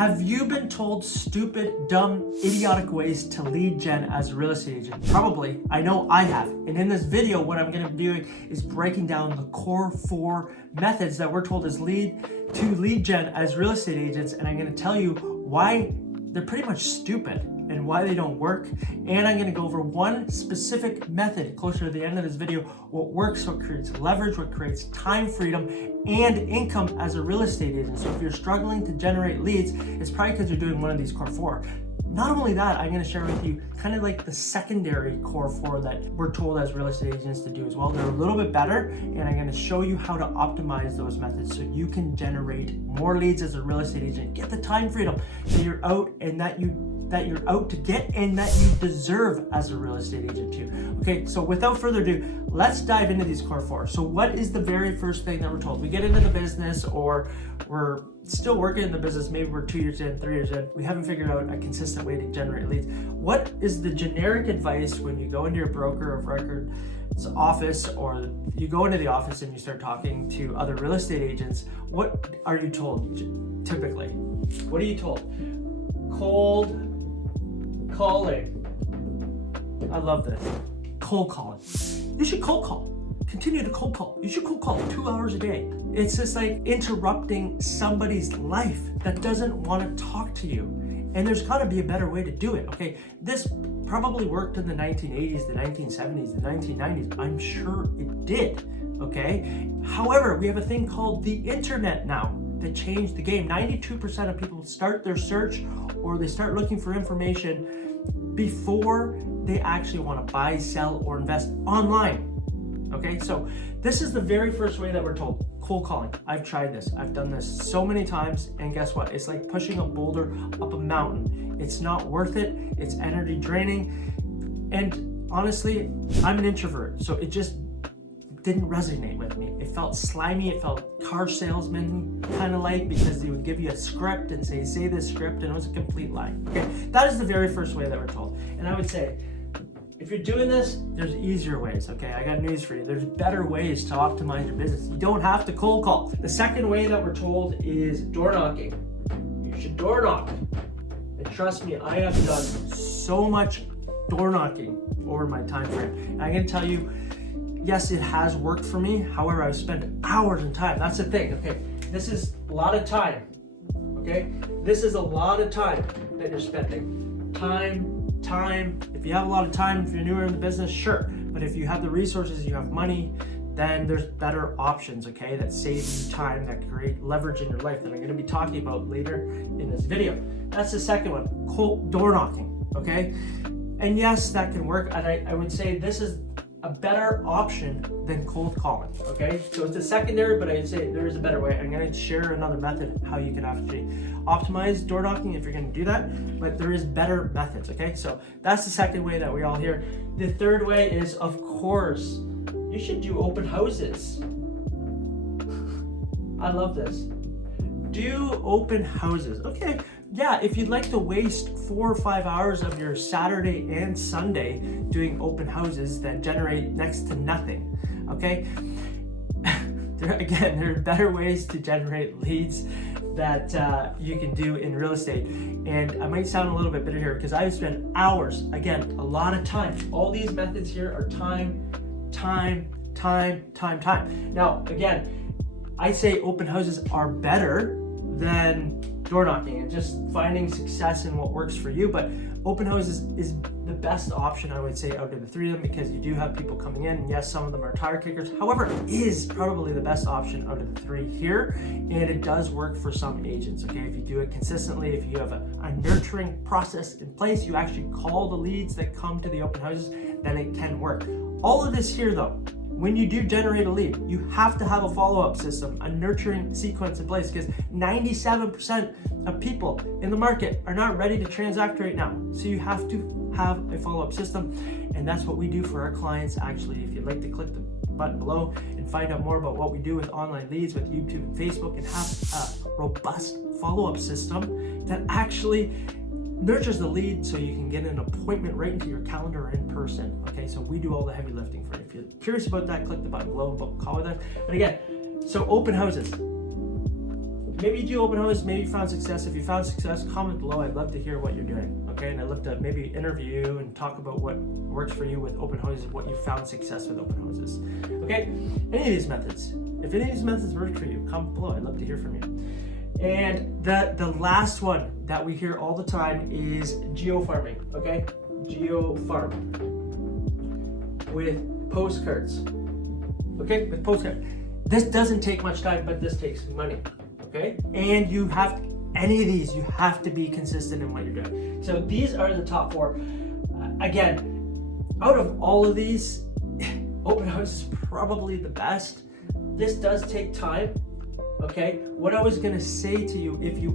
Have you been told stupid, dumb, idiotic ways to lead gen as a real estate agent? Probably. I know I have. And in this video, what I'm going to be doing is breaking down the core 4 methods that we're told as lead gen as real estate agents. And I'm going to tell you why they're pretty much stupid and why they don't work. And I'm going to go over one specific method closer to the end of this video, what works, what creates leverage, what creates time freedom and income as a real estate agent. So if you're struggling to generate leads, it's probably because you're doing one of these core 4. Not only that, I'm going to share with you kind of like the secondary core 4 that we're told as real estate agents to do as well. They're a little bit better, and I'm going to show you how to optimize those methods so you can generate more leads as a real estate agent. Get the time freedom that you're out and that you're out to get and that you deserve as a real estate agent too. Okay, so without further ado, let's dive into these core 4. So what is the very first thing that we're told? We get into the business, or we're still working in the business, maybe we're 2 years in, 3 years in, we haven't figured out a consistent way to generate leads. What is the generic advice when you go into your broker of record's office, or you go into the office and you start talking to other real estate agents? What are you told typically? What are you told? Cold calling. I love this. Cold calling. You should cold call. Continue to cold call. You should cold call 2 hours a day. It's just like interrupting somebody's life that doesn't want to talk to you. And there's got to be a better way to do it, okay? This probably worked in the 1980s, the 1970s, the 1990s. I'm sure it did, okay? However, we have a thing called the internet now that changed the game. 92% of people start their search or they start looking for information before they actually want to buy, sell, or invest online. Okay, so this is the very first way that we're told. Cold calling. I've tried this. I've done this so many times, and guess what? It's like pushing a boulder up a mountain. It's not worth it. It's energy draining. And honestly, I'm an introvert, so it just didn't resonate with me. It felt slimy. It felt car salesman kind of like, because they would give you a script and say this script, and it was a complete lie. Okay, that is the very first way that we're told. And I would say, if you're doing this, there's easier ways, okay? I got news for you. There's better ways to optimize your business. You don't have to cold call. The second way that we're told is door knocking. You should door knock. And trust me, I have done so much door knocking over my time frame. And I'm gonna tell you, yes, it has worked for me. However, I've spent hours and time. That's the thing, okay? This is a lot of time, okay? This is a lot of time that you're spending. Time. If you have a lot of time, if you're newer in the business, sure. But if you have the resources, you have money, then there's better options, okay, that save you time, that create leverage in your life that I'm gonna be talking about later in this video. That's the second one, cold door knocking, okay? And yes, that can work. And I would say this is a better option than cold calling, okay? So it's a secondary, but I'd say there is a better way. I'm gonna share another method how you can actually optimize door knocking if you're gonna do that, but there is better methods, okay? So that's the second way that we all hear. The third way is, of course, you should do open houses. I love this. Do open houses, okay? Yeah, if you'd like to waste 4 or 5 hours of your Saturday and Sunday doing open houses that generate next to nothing, okay? There are better ways to generate leads that you can do in real estate. And I might sound a little bit bitter here because I've spent hours, again, a lot of time. All these methods here are time. Now, again, I say open houses are better than door knocking and just finding success in what works for you. But open houses is the best option, I would say, out of the 3 of them, because you do have people coming in. Yes, some of them are tire kickers. However, it is probably the best option out of the 3 here, and it does work for some agents, okay? If you do it consistently, if you have a nurturing process in place, you actually call the leads that come to the open houses, then it can work. All of this here, though, when you do generate a lead, you have to have a follow-up system, a nurturing sequence in place, because 97% of people in the market are not ready to transact right now. So you have to have a follow-up system, and that's what we do for our clients. Actually, if you'd like to click the button below and find out more about what we do with online leads, with YouTube and Facebook, and have a robust follow-up system that actually nurtures the lead so you can get an appointment right into your calendar or in person. Okay, so we do all the heavy lifting for you. If you're curious about that, click the button below, book a call with us. But again, so open houses. maybe you do open houses, maybe you found success. If you found success, comment below. I'd love to hear what you're doing, okay? And I'd love to maybe interview you and talk about what works for you with open houses, what you found success with open houses, okay? Any of these methods. If any of these methods work for you, comment below. I'd love to hear from you. And the last one that we hear all the time is geo-farming, okay? Geo-farm with postcards, okay? With postcards. This doesn't take much time, but this takes money, okay? And you have, any of these, you have to be consistent in what you're doing. So these are the top 4. Again, out of all of these, open house is probably the best. This does take time, okay? What I was gonna say to you, if you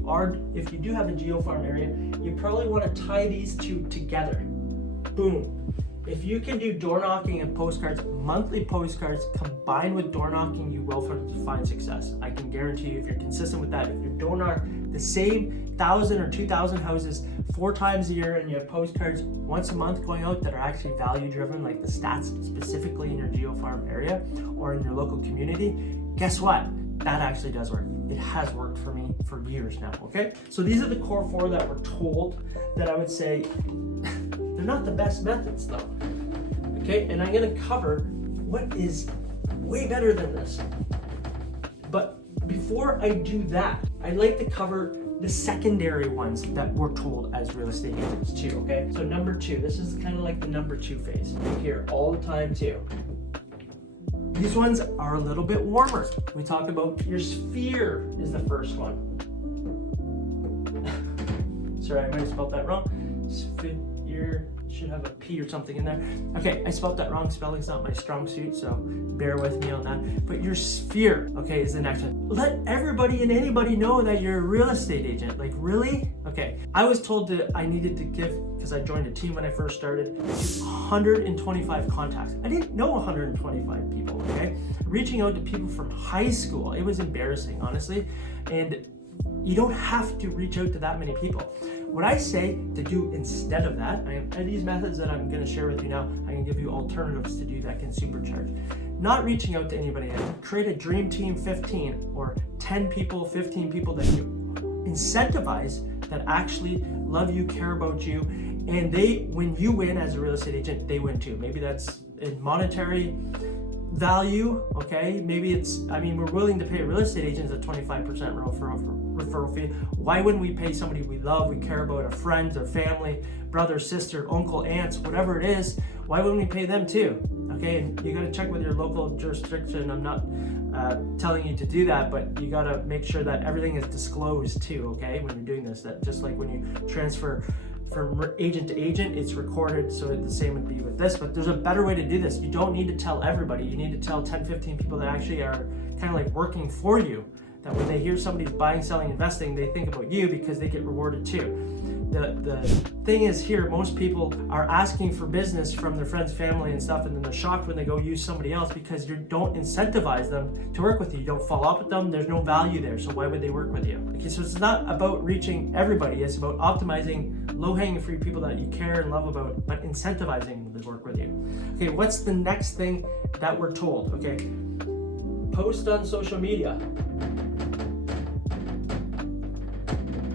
do have a geo-farm area, you probably wanna tie these two together. Boom. If you can do door knocking and postcards, monthly postcards combined with door knocking, you will find success. I can guarantee you if you're consistent with that, if you door knock the same 1,000 or 2,000 houses 4 times a year and you have postcards once a month going out that are actually value driven, like the stats specifically in your geo-farm area or in your local community, guess what? That actually does work. It has worked for me for years now, okay? So these are the core 4 that we're told that I would say, they're not the best methods though, okay? And I'm gonna cover what is way better than this. But before I do that, I'd like to cover the secondary ones that we're told as real estate agents too, okay? So number 2, this is kind of like the number 2 phase. We hear all the time too. These ones are a little bit warmer. We talked about your sphere is the first one. Sorry, I might have spelled that wrong. Sphere should have a P or something in there. Okay, I spelled that wrong. Spelling's not my strong suit, so bear with me on that. But your sphere, okay, is the next one. Let everybody and anybody know that you're a real estate agent. Like, really? Okay, I was told that I needed to give, because I joined a team when I first started, 125 contacts. I didn't know 125 people, okay? Reaching out to people from high school, it was embarrassing, honestly. And you don't have to reach out to that many people. What I say to do instead of that, and these methods that I'm gonna share with you now, I can give you alternatives to do that can supercharge. Not reaching out to anybody, create a dream team 15 or 10 people, 15 people that you incentivize that actually love you, care about you, and when you win as a real estate agent, they win too. Maybe that's in monetary value, okay? Maybe it's, we're willing to pay real estate agents a 25% referral fee. Why wouldn't we pay somebody we love, we care about, our friends, our family, brother, sister, uncle, aunts, whatever it is, why wouldn't we pay them too? Okay, and you gotta check with your local jurisdiction. I'm not telling you to do that, but you gotta make sure that everything is disclosed too, okay, when you're doing this. That just like when you transfer from agent to agent, it's recorded, so the same would be with this. But there's a better way to do this. You don't need to tell everybody. You need to tell 10, 15 people that actually are kind of like working for you, that when they hear somebody's buying, selling, investing, they think about you because they get rewarded too. The thing is here, most people are asking for business from their friends, family, and stuff, and then they're shocked when they go use somebody else because you don't incentivize them to work with you. You don't follow up with them. There's no value there, so why would they work with you? Okay, so it's not about reaching everybody. It's about optimizing low-hanging fruit, people that you care and love about, but incentivizing them to work with you. Okay, what's the next thing that we're told? Okay, post on social media.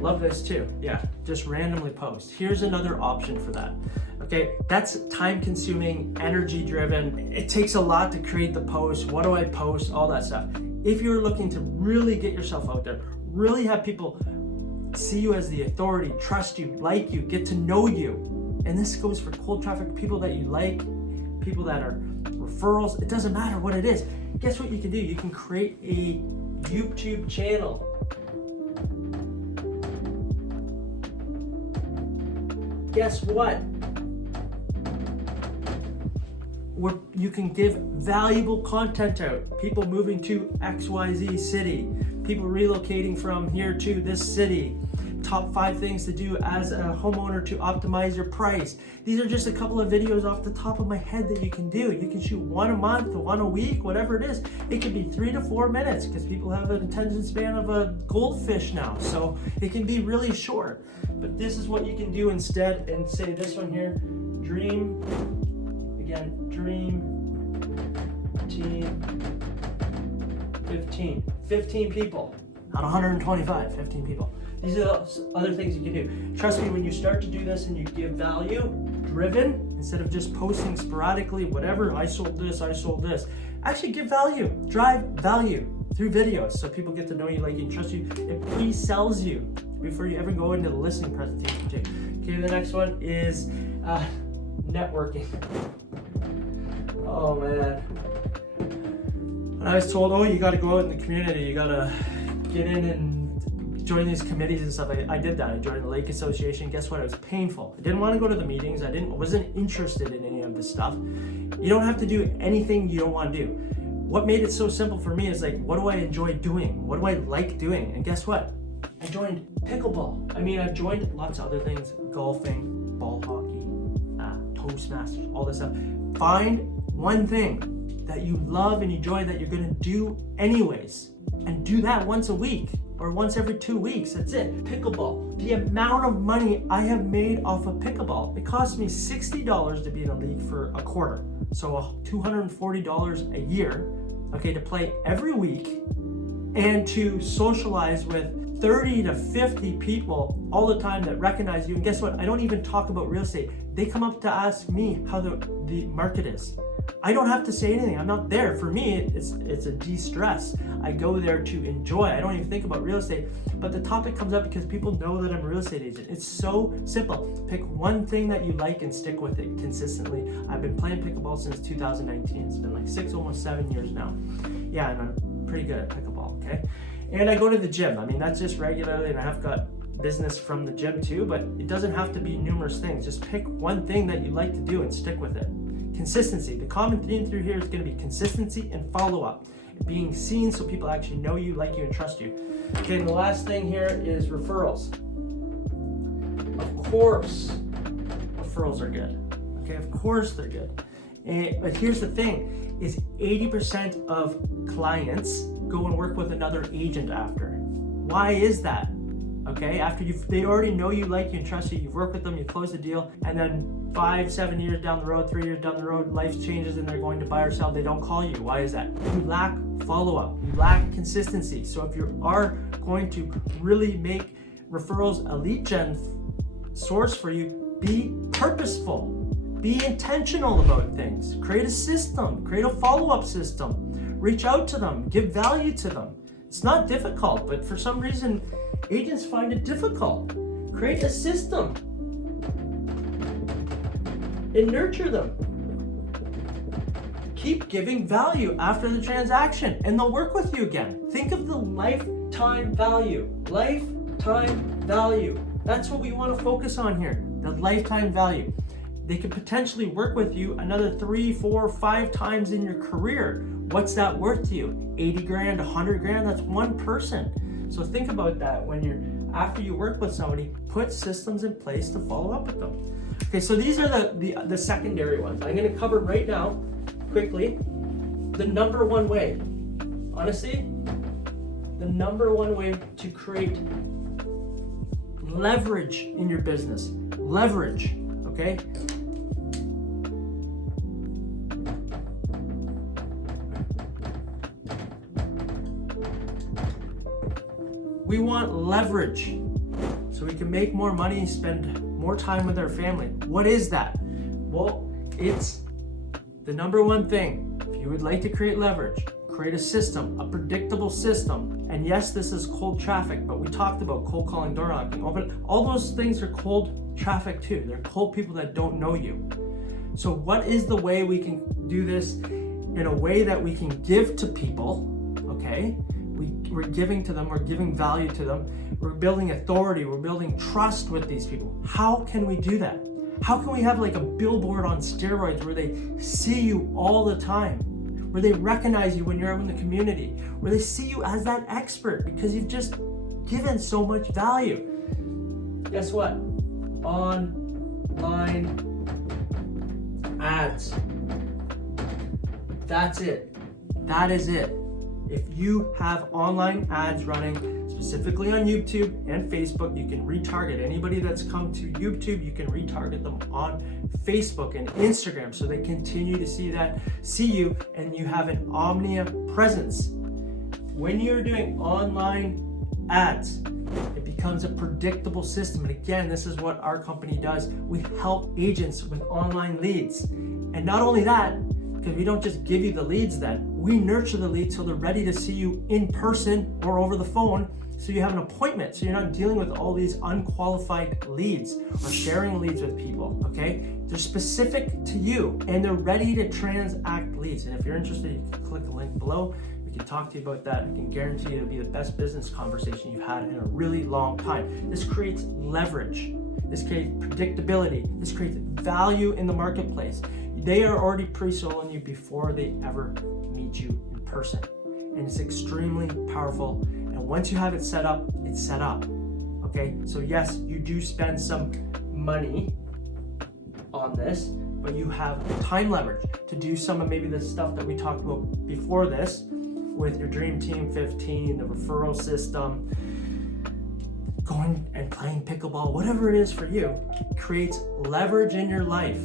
Love this too. Yeah, just randomly post. Here's another option for that. Okay, that's time consuming, energy driven. It takes a lot to create the post. What do I post? All that stuff. If you're looking to really get yourself out there, really have people see you as the authority, trust you, like you, get to know you. And this goes for cold traffic, people that you like, people that are referrals. It doesn't matter what it is. Guess what you can do? You can create a YouTube channel. Guess what? Where you can give valuable content out. People moving to XYZ city, people relocating from here to this city, top 5 things to do as a homeowner to optimize your price. These are just a couple of videos off the top of my head that you can do. You can shoot one a month, one a week, whatever it is. It could be 3 to 4 minutes because people have an attention span of a goldfish now. So it can be really short. But this is what you can do instead, and say this one here, dream team 15 people. Not 125, 15 people. These are the other things you can do. Trust me, when you start to do this and you give value, driven, instead of just posting sporadically, whatever, I sold this. Actually give value, drive value through videos so people get to know you, like you, and trust you. It pre-sells you before you ever go into the listing presentation too. Okay, the next one is networking. Oh man. When I was told, oh, you gotta go out in the community, you gotta get in and join these committees and stuff, I did that. I joined the Lake Association. Guess what? It was painful. I didn't want to go to the meetings. Wasn't interested in any of this stuff. You don't have to do anything you don't want to do. What made it so simple for me is like, what do I enjoy doing? What do I like doing? And guess what? I joined pickleball. I mean, I've joined lots of other things, golfing, ball hockey, Toastmasters, all this stuff. Find one thing that you love and enjoy that you're gonna do anyways, and do that once a week or once every 2 weeks. That's it. Pickleball. The amount of money I have made off of pickleball, it cost me $60 to be in a league for a quarter. So $240 a year, okay, to play every week and to socialize with 30 to 50 people all the time that recognize you. And guess what? I don't even talk about real estate. They come up to ask me how the market is. I don't have to say anything. I'm not there. For me, it's a de-stress. I go there to enjoy. I don't even think about real estate, but the topic comes up because people know that I'm a real estate agent. It's so simple. Pick one thing that you like and stick with it consistently. I've been playing pickleball since 2019. It's been like 6, almost 7 years now. Yeah, and I'm pretty good at pickleball, okay? And I go to the gym. I mean, that's just regularly, and I have got business from the gym too, but it doesn't have to be numerous things. Just pick one thing that you like to do and stick with it. Consistency. The common theme through here is going to be consistency and follow-up. Being seen so people actually know you, like you, and trust you. Okay, and the last thing here is referrals. Of course, referrals are good. Okay, of course they're good. But here's the thing, is 80% of clients go and work with another agent after. Why is that? Okay, after they already know you, like you, and trust you, you've worked with them, you close the deal, and then 5, 7 years down the road, 3 years down the road, life changes and they're going to buy or sell, they don't call you. Why is that? You lack follow-up, you lack consistency. So if you are going to really make referrals a lead gen source for you, be purposeful, be intentional about things, create a system, create a follow-up system, reach out to them, give value to them. It's not difficult, but for some reason, agents find it difficult. Create a system and nurture them. Keep giving value after the transaction and they'll work with you again. Think of the lifetime value. Lifetime value. That's what we want to focus on here, the lifetime value. They could potentially work with you another 3, 4, 5 times in your career. What's that worth to you? 80 grand, 100 grand, that's one person. So think about that when after you work with somebody, put systems in place to follow up with them. Okay, so these are the secondary ones. I'm gonna cover right now, quickly, the number one way. Honestly, the number one way to create leverage in your business. Leverage, okay? We want leverage so we can make more money and spend more time with our family. What is that? Well, it's the number one thing. If you would like to create leverage, create a system, a predictable system. And yes, this is cold traffic, but we talked about cold calling, door knocking, open. All those things are cold traffic too. They're cold people that don't know you. So what is the way we can do this in a way that we can give to people, okay? We're giving to them, we're giving value to them, we're building authority, we're building trust with these people. How can we do that? How can we have like a billboard on steroids where they see you all the time, where they recognize you when you're out in the community, where they see you as that expert because you've just given so much value? Guess what? Online ads. That's it. That is it. If you have online ads running, specifically on YouTube and Facebook, you can retarget anybody that's come to YouTube. You can retarget them on Facebook and Instagram so they continue to see you, and you have an omnipresence. When you're doing online ads. It becomes a predictable system. And again, this is what our company does. We help agents with online leads. And not only that, because we don't just give you the leads then, we nurture the leads so they're ready to see you in person or over the phone, so you have an appointment, so you're not dealing with all these unqualified leads or sharing leads with people, okay? They're specific to you and they're ready to transact leads. And if you're interested, you can click the link below. We can talk to you about that. I can guarantee you it'll be the best business conversation you've had in a really long time. This creates leverage. This creates predictability. This creates value in the marketplace. They are already pre-sold on you before they ever meet you in person. And it's extremely powerful. And once you have it set up, it's set up. Okay, so yes, you do spend some money on this, but you have time leverage to do some of maybe the stuff that we talked about before this with your Dream Team 15, the referral system, going and playing pickleball, whatever it is for you, creates leverage in your life.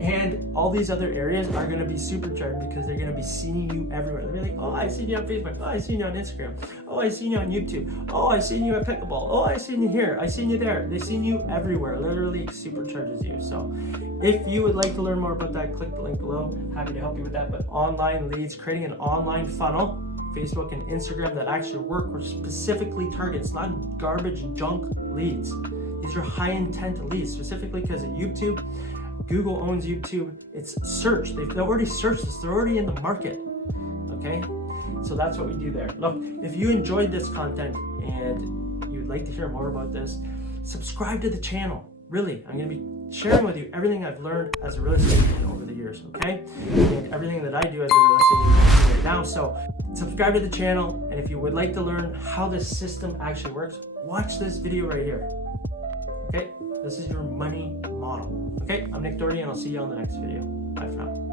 And all these other areas are going to be supercharged because they're going to be seeing you everywhere. They're like, oh, I seen you on Facebook. Oh, I seen you on Instagram. Oh, I seen you on YouTube. Oh, I seen you at pickleball. Oh, I seen you here. I seen you there. They seen you everywhere. Literally supercharges you. So if you would like to learn more about that, click the link below. Happy to help you with that. But online leads, creating an online funnel, Facebook and Instagram that actually work, which specifically targets, not garbage junk leads. These are high intent leads, specifically because at YouTube, Google owns YouTube. It's search. They've already searched this. They're already in the market. Okay? So that's what we do there. Look, if you enjoyed this content and you'd like to hear more about this, subscribe to the channel. Really, I'm going to be sharing with you everything I've learned as a real estate agent over the years, okay? And everything that I do as a real estate agent right now. So subscribe to the channel. And if you would like to learn how this system actually works, watch this video right here. Okay? This is your money model. Okay, I'm Nick Doherty, and I'll see you on the next video. Bye for now.